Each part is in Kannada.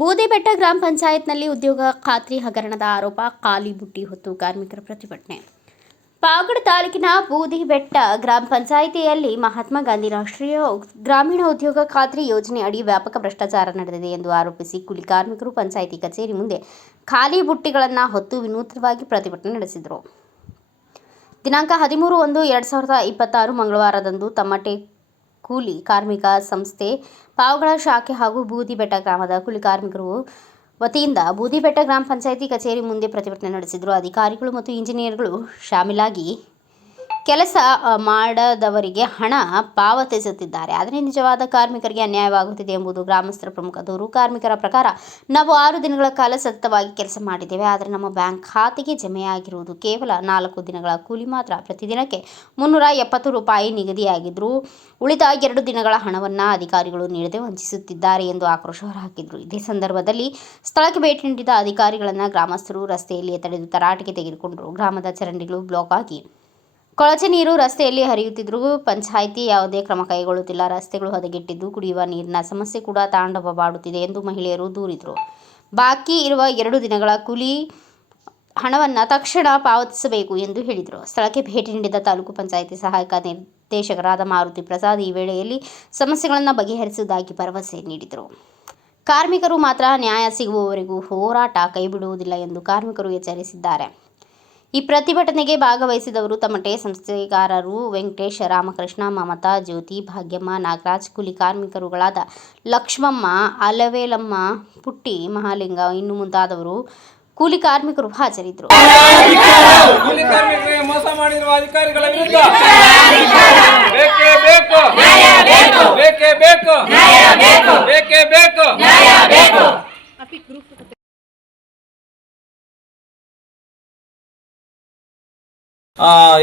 ಬೂದಿಬೆಟ್ಟ ಗ್ರಾಮ ಪಂಚಾಯತ್ನಲ್ಲಿ ಉದ್ಯೋಗ ಖಾತ್ರಿ ಹಗರಣದ ಆರೋಪ, ಖಾಲಿ ಬುಟ್ಟಿ ಹೊತ್ತು ಕಾರ್ಮಿಕರ ಪ್ರತಿಭಟನೆ. ಪಾವಗಡ ತಾಲೂಕಿನ ಬೂದಿಬೆಟ್ಟ ಗ್ರಾಮ ಪಂಚಾಯಿತಿಯಲ್ಲಿ ಮಹಾತ್ಮ ಗಾಂಧಿ ರಾಷ್ಟ್ರೀಯ ಗ್ರಾಮೀಣ ಉದ್ಯೋಗ ಖಾತ್ರಿ ಯೋಜನೆ ಅಡಿ ವ್ಯಾಪಕ ಭ್ರಷ್ಟಾಚಾರ ನಡೆದಿದೆ ಎಂದು ಆರೋಪಿಸಿ ಕೂಲಿ ಕಾರ್ಮಿಕರು ಪಂಚಾಯಿತಿ ಕಚೇರಿ ಮುಂದೆ ಖಾಲಿ ಬುಟ್ಟಿಗಳನ್ನು ಹೊತ್ತು ವಿನೂತನವಾಗಿ ಪ್ರತಿಭಟನೆ ನಡೆಸಿದರು. ದಿನಾಂಕ 13/1/2026 ಮಂಗಳವಾರದಂದು ತಮ್ಮಟೆ ಕೂಲಿ ಕಾರ್ಮಿಕ ಸಂಸ್ಥೆ ಪಾವಗಡ ಶಾಖೆ ಹಾಗೂ ಬೂದಿಬೆಟ್ಟ ಗ್ರಾಮದ ಕೂಲಿ ಕಾರ್ಮಿಕರು ವತಿಯಿಂದ ಬೂದಿಬೆಟ್ಟ ಗ್ರಾಮ ಪಂಚಾಯಿತಿ ಕಚೇರಿ ಮುಂದೆ ಪ್ರತಿಭಟನೆ ನಡೆಸಿದರು. ಅಧಿಕಾರಿಗಳು ಮತ್ತು ಇಂಜಿನಿಯರ್ಗಳು ಶಾಮೀಲಾಗಿ ಕೆಲಸ ಮಾಡದವರಿಗೆ ಹಣ ಪಾವತಿಸುತ್ತಿದ್ದಾರೆ, ಆದರೆ ನಿಜವಾದ ಕಾರ್ಮಿಕರಿಗೆ ಅನ್ಯಾಯವಾಗುತ್ತಿದೆ ಎಂಬುದು ಗ್ರಾಮಸ್ಥರ ಪ್ರಮುಖ ದೂರು. ಕಾರ್ಮಿಕರ ಪ್ರಕಾರ, ನಾವು 6 ದಿನಗಳ ಕಾಲ ಸತತವಾಗಿ ಕೆಲಸ ಮಾಡಿದ್ದೇವೆ, ಆದರೆ ನಮ್ಮ ಬ್ಯಾಂಕ್ ಖಾತೆಗೆ ಜಮೆಯಾಗಿರುವುದು ಕೇವಲ 4 ದಿನಗಳ ಕೂಲಿ ಮಾತ್ರ. ಪ್ರತಿದಿನಕ್ಕೆ 370 ರೂಪಾಯಿ ನಿಗದಿಯಾಗಿದ್ದರೂ ಉಳಿದ 2 ದಿನಗಳ ಹಣವನ್ನು ಅಧಿಕಾರಿಗಳು ನೀಡದೆ ವಂಚಿಸುತ್ತಿದ್ದಾರೆ ಎಂದು ಆಕ್ರೋಶ ಹೊರಹಾಕಿದರು. ಇದೇ ಸಂದರ್ಭದಲ್ಲಿ ಸ್ಥಳಕ್ಕೆ ಭೇಟಿ ನೀಡಿದ ಅಧಿಕಾರಿಗಳನ್ನು ಗ್ರಾಮಸ್ಥರು ರಸ್ತೆಯಲ್ಲಿಯೇ ತಡೆದು ತರಾಟೆಗೆ ತೆಗೆದುಕೊಂಡರು. ಗ್ರಾಮದ ಚರಂಡಿಗಳು ಬ್ಲಾಕ್ ಆಗಿ ಕೊಳಚೆ ನೀರು ರಸ್ತೆಯಲ್ಲಿ ಹರಿಯುತ್ತಿದ್ದರೂ ಪಂಚಾಯಿತಿ ಯಾವುದೇ ಕ್ರಮ ಕೈಗೊಳ್ಳುತ್ತಿಲ್ಲ. ರಸ್ತೆಗಳು ಹದಗೆಟ್ಟಿದ್ದು ಕುಡಿಯುವ ನೀರಿನ ಸಮಸ್ಯೆ ಕೂಡ ತಾಂಡವವಾಡುತ್ತಿದೆ ಎಂದು ಮಹಿಳೆಯರು ದೂರಿದರು. ಬಾಕಿ ಇರುವ 2 ದಿನಗಳ ಕೂಲಿ ಹಣವನ್ನು ತಕ್ಷಣ ಪಾವತಿಸಬೇಕು ಎಂದು ಹೇಳಿದರು. ಸ್ಥಳಕ್ಕೆ ಭೇಟಿ ನೀಡಿದ ತಾಲೂಕು ಪಂಚಾಯಿತಿ ಸಹಾಯಕ ನಿರ್ದೇಶಕರಾದ ಮಾರುತಿ ಪ್ರಸಾದ್ ಈ ವೇಳೆಯಲ್ಲಿ ಸಮಸ್ಯೆಗಳನ್ನು ಬಗೆಹರಿಸುವುದಾಗಿ ಭರವಸೆ ನೀಡಿದರು. ಕಾರ್ಮಿಕರು ಮಾತ್ರ ನ್ಯಾಯ ಸಿಗುವವರೆಗೂ ಹೋರಾಟ ಕೈಬಿಡುವುದಿಲ್ಲ ಎಂದು ಕಾರ್ಮಿಕರು ಎಚ್ಚರಿಸಿದ್ದಾರೆ. ಈ ಪ್ರತಿಭಟನೆಗೆ ಭಾಗವಹಿಸಿದವರು ತಮ್ಮಟೆ ಸಂಸ್ಥೆಗಾರರು ವೆಂಕಟೇಶ್, ರಾಮಕೃಷ್ಣ, ಮಮತಾ, ಜ್ಯೋತಿ, ಭಾಗ್ಯಮ್ಮ, ನಾಗರಾಜ್, ಕೂಲಿ ಕಾರ್ಮಿಕರುಗಳಾದ ಲಕ್ಷ್ಮಮ್ಮ, ಅಲವೇಲಮ್ಮ, ಪುಟ್ಟಿ, ಮಹಾಲಿಂಗ ಇನ್ನು ಮುಂತಾದವರು ಕೂಲಿ ಕಾರ್ಮಿಕರು ಹಾಜರಿದ್ದರು.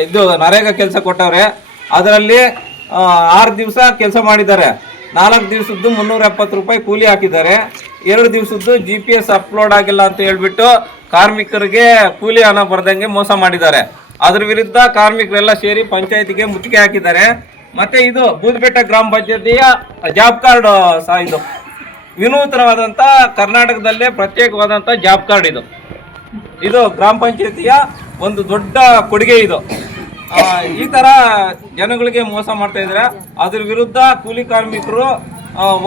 ಇದು ನರೇಗಾ ಕೆಲಸ ಕೊಟ್ಟವ್ರೆ. ಅದರಲ್ಲಿ 6 ದಿವಸ ಕೆಲಸ ಮಾಡಿದ್ದಾರೆ. 4 ದಿವಸದ್ದು 370 ರೂಪಾಯಿ ಕೂಲಿ ಹಾಕಿದ್ದಾರೆ. 2 ದಿವಸದ್ದು GPS ಅಪ್ಲೋಡ್ ಆಗಿಲ್ಲ ಅಂತ ಹೇಳ್ಬಿಟ್ಟು ಕಾರ್ಮಿಕರಿಗೆ ಕೂಲಿ ಹಣ ಬರ್ದಂಗೆ ಮೋಸ ಮಾಡಿದ್ದಾರೆ. ಅದ್ರ ವಿರುದ್ಧ ಕಾರ್ಮಿಕರೆಲ್ಲ ಸೇರಿ ಪಂಚಾಯತಿಗೆ ಮುತ್ತಿಗೆ ಹಾಕಿದ್ದಾರೆ. ಮತ್ತೆ ಇದು ಬೂದಿಬೆಟ್ಟ ಗ್ರಾಮ ಪಂಚಾಯತಿಯ ಜಾಬ್ ಕಾರ್ಡ್ ಇದು ವಿನೂತನವಾದಂಥ ಕರ್ನಾಟಕದಲ್ಲೇ ಪ್ರತ್ಯೇಕವಾದಂಥ ಜಾಬ್ ಕಾರ್ಡ್ ಇದು ಗ್ರಾಮ ಪಂಚಾಯತಿಯ ಒಂದು ದೊಡ್ಡ ಕೊಡುಗೆ. ಈ ತರ ಜನಗಳಿಗೆ ಮೋಸ ಮಾಡ್ತಾ ಇದ್ದಾರೆ. ಅದ್ರ ವಿರುದ್ಧ ಕೂಲಿ ಕಾರ್ಮಿಕರು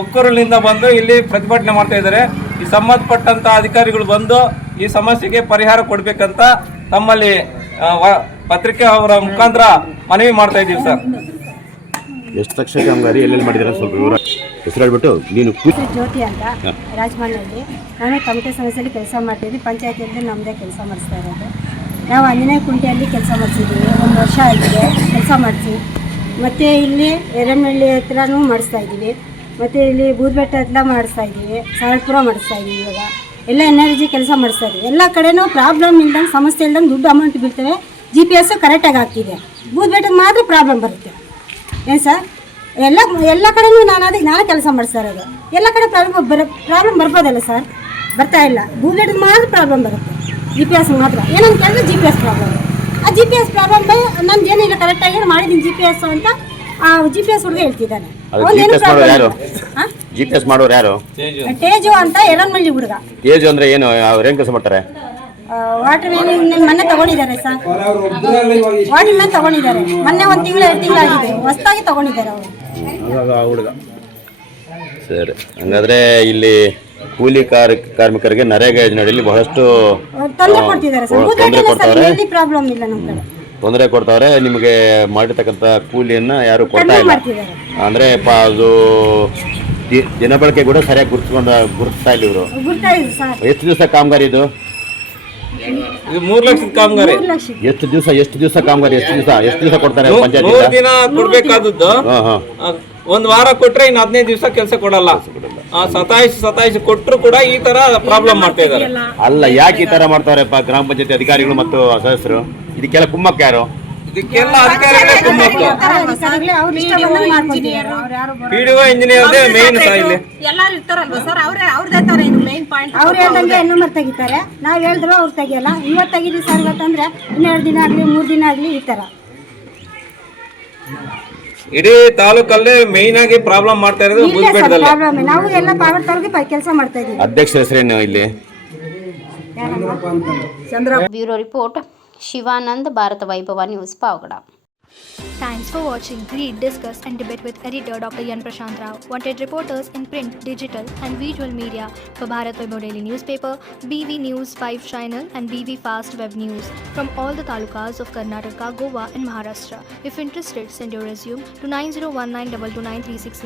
ಒಕ್ಕೂರಿನಿಂದ ಬಂದು ಇಲ್ಲಿ ಪ್ರತಿಭಟನೆ ಮಾಡ್ತಾ ಇದ್ದಾರೆ. ಈ ಸಂಬಂಧಪಟ್ಟಂತ ಅಧಿಕಾರಿಗಳು ಬಂದು ಈ ಸಮಸ್ಯೆಗೆ ಪರಿಹಾರ ಕೊಡ್ಬೇಕಂತ ತಮ್ಮಲ್ಲಿ ಪತ್ರಿಕೆ ಅವರ ಮುಖಾಂತರ ಮನವಿ ಮಾಡ್ತಾ ಇದ್ದೀವಿ ಸರ್. ಎಷ್ಟು ಲಕ್ಷ ಕಾಮಗಾರಿ ಎಲ್ಲೆಲ್ಲಿ ಮಾಡಿದ್ರೆ ಸ್ವಲ್ಪ ವಿವರ ಹೆಸರು ಹೇಳ್ಬಿಟ್ಟು. ನೀನು ಜ್ಯೋತಿ ಅಂತ ರಾಜಮನೆಯಲ್ಲಿ ನಾನು ಕಮಿಟಿ ಸಂಸ್ಥೆಯಲ್ಲಿ ಕೆಲಸ ಮಾಡ್ತಿದ್ವಿ. ಪಂಚಾಯತಿಯಲ್ಲಿ ನಮ್ಮದೇ ಕೆಲಸ ಮಾಡಿಸ್ತಾ ಇರೋದು. ನಾವು ಆಂಜನೇಯ ಕುಂಟೆಯಲ್ಲಿ ಕೆಲಸ ಮಾಡಿಸಿದ್ದೀವಿ. 1 ವರ್ಷ ಆಗಿದೆ ಕೆಲಸ ಮಾಡಿಸಿ. ಮತ್ತು ಇಲ್ಲಿ ಎರೆಮಳ್ಳಿ ಹತ್ರನೂ ಮಾಡಿಸ್ತಾ ಇದ್ದೀವಿ. ಮತ್ತು ಇಲ್ಲಿ ಬೂದಿಬೆಟ್ಟ ಹತ್ರ ಮಾಡಿಸ್ತಾ ಇದ್ದೀವಿ. ಸಾರಪುರ ಮಾಡಿಸ್ತಾ ಇದ್ದೀವಿ. ಇವಾಗ ಎಲ್ಲ NRG ಕೆಲಸ ಮಾಡಿಸ್ತಾ ಇದ್ದೀವಿ. ಎಲ್ಲ ಕಡೆನೂ ಪ್ರಾಬ್ಲಮ್ ಇಲ್ದಂಗೆ, ಸಮಸ್ಯೆ ಇಲ್ದಂಗೆ ದುಡ್ಡು ಅಮೌಂಟ್ ಬೀಳ್ತವೆ. GPS ಕರೆಕ್ಟಾಗಿ ಆಗ್ತಿದೆ. ಬೂದಿಬೆಟ್ಟಕ್ಕೆ ಮಾತ್ರ ಪ್ರಾಬ್ಲಮ್ ಬರುತ್ತೆ. ಏನು ಸರ್, ಎಲ್ಲ ಕಡೆನೂ ನಾನು ಕೆಲಸ ಮಾಡಿಸ್ತಾ ಇರೋದು. ಎಲ್ಲ ಕಡೆ ಪ್ರಾಬ್ಲಮ್ ಬರ್ಬೋದಲ್ಲ ಸರ್? ಬರ್ತಾ ಇಲ್ಲ. ಬೂದಿಬೆಟ್ಟಕ್ಕೆ ಮಾತ್ರ ಪ್ರಾಬ್ಲಮ್ ಬರುತ್ತೆ. GPS ಮಾತ್ರ ಏನಂತ ಕೇಳಿದ್ರೆ GPS ಪ್ರಾಬ್ಲಮ್. ಆ GPS ಪ್ರಾಬ್ಲಮ್ ನಂದು ಏನಿಲ್ಲ, ಕರೆಕ್ಟಾಗಿ ಮಾಡಿದ್ದೀನಿ GPS ಅಂತ ಆ GPS ಹುಡುಗ ಹೇಳ್ತಿದ್ದಾನೆ. GPS ಮಾಡೋರು ಯಾರು? ತೇಜು ಅಂತ ಎಳನ್ಮಳ್ಳಿ ಹುಡುಗ. ತೇಜು ಅಂದ್ರೆ ಏನು, ಅವ್ರು ಏನು ಕೆಲಸ ಮಾಡ್ತಾರೆ? ವಾಟರ್ ಮ್ಯಾನ್ ಮೊನ್ನೆ ತಗೊಂಡಿದ್ದಾರೆ ಸರ್. ವಾಟರ್ ಮ್ಯಾನ್ ತಗೊಂಡಿದ್ದಾರೆ ಮೊನ್ನೆ. 1 ತಿಂಗಳು 2 ತಿಂಗಳಾಗಿದೆ, ಹೊಸದಾಗಿ ತಗೊಂಡಿದ್ದಾರೆ ಅವರು ಹುಡುಗ. ಸರಿ, ಹಂಗಾದ್ರೆ ಇಲ್ಲಿ ಕೂಲಿ ಕಾರ್ಮಿಕರಿಗೆ ನರೇಗಾ ಯೋಜನೆಯಲ್ಲಿ ಬಹಳಷ್ಟು ತೊಂದರೆ ಕೊಡ್ತಿದ್ದಾರೆ ಸರ್. ತೊಂದರೆ ಕೊಡ್ತಾವ್ರೆ. ನಿಮಗೆ ಮಾಡಿರ್ತಕ್ಕಂಥ ಕೂಲಿಯನ್ನ ಯಾರು ಕೊಡ್ತಾ ಇಲ್ಲ. ಅಂದ್ರೆ ಅದು ದಿನಬಳಕೆ ಕೂಡ ಸರಿಯಾಗಿ ಗುರುತಿಸ್ತಾ ಇಲ್ಲ ಇವರು. ಎಷ್ಟು ದಿವಸ ಕಾಮಗಾರಿ ಇದು? 3 ಲಕ್ಷದ ಕಾಮಗಾರಿ. ಎಷ್ಟು ದಿವಸ ಕಾಮಗಾರಿ? ಎಷ್ಟು ದಿವಸ ಕೊಡ್ತಾರೆ ಪಂಚಾಯತ್? 3 ದಿನ ಕೊಡ್ಬೇಕಾದದ್ದು 1 ವಾರ ಕೊಟ್ರೆ ಇನ್ನು 15 ದಿವಸ ಕೆಲಸ ಕೊಡಲ್ಲ. ಸತಾಯಿಸಿ ಕೊಟ್ಟರು ಕೂಡ ಈ ತರ ಪ್ರಾಬ್ಲಮ್ ಮಾಡ್ತಾ ಇದ್ದಾರೆ. ಅಲ್ಲ, ಯಾಕೆ ಈ ತರ ಮಾಡ್ತಾರಪ್ಪ ಗ್ರಾಮ ಪಂಚಾಯತಿ ಅಧಿಕಾರಿಗಳು ಮತ್ತು ಸದಸ್ಯರು? ಇದಕ್ಕೆಲ್ಲ ಕುಮ್ಮಕ್ಕ ಯಾರು? ಇದಕ್ಕೆಲ್ಲ ಅಧಿಕಾರಿಗಳೇ ಕುಮ್ಮಕ್ಕ. PDO ಇಂಜಿನಿಯರ್ದೇ ಮೇನ್ ಇಲ್ಲಿ ಎಲ್ಲರೂ ಇರ್ತಾರಲ್ವಾ ಸರ್? ಅವ್ರದೇ ತರ ಇದು ಮೇನ್ ಪಾಯಿಂಟ್. ಅವ್ರು ಹೇಳ್ದಂಗೆ ನಂಬರ್ ತೆಗಿತಾರೆ. ನಾವು ಹೇಳಿದ್ರು ಅವ್ರು ತೆಗಿಯಲ್ಲ. ಇವತ್ತು ತೆಗೀರಿ ಸರ್, ಇವತ್ತಂದ್ರೆ 2 ದಿನ ಆಗಲಿ 3 ದಿನ ಆಗಲಿ ಈ ತರ. ಇಡೀ ತಾಲೂಕಲ್ಲೇ ಮೇಯ್ನ್ ಆಗಿ ಪ್ರಾಬ್ಲಮ್ ಮಾಡ್ತಾ ಇರೋದು ಬೂದ್ಪೇಟದಲ್ಲಿ. ಪ್ರಾಬ್ಲಮ್ ನಾವು ಎಲ್ಲ ಪಾವರ್ ತಾಲೂಕಿಗೆ ಕೆಲಸ ಮಾಡ್ತಾ ಇದ್ದೀವಿ. ಅಧ್ಯಕ್ಷರ ಹೆಸರೇನು ಇಲ್ಲಿ? ಬ್ಯೂರೋ ರಿಪೋರ್ಟ್ ಶಿವಾನಂದ್, ಭಾರತ ವೈಭವ news, Pavagada. Thanks for watching. Read, discuss and debate with editor Dr. Yan Prashant Rao. Wanted reporters in print, digital and visual media for Bharat Vaibhav Daily Newspaper, BV News 5 Channel and BV Fast Web News from all the talukas of Karnataka, Goa and Maharashtra. If interested, send your resume to 9019229369.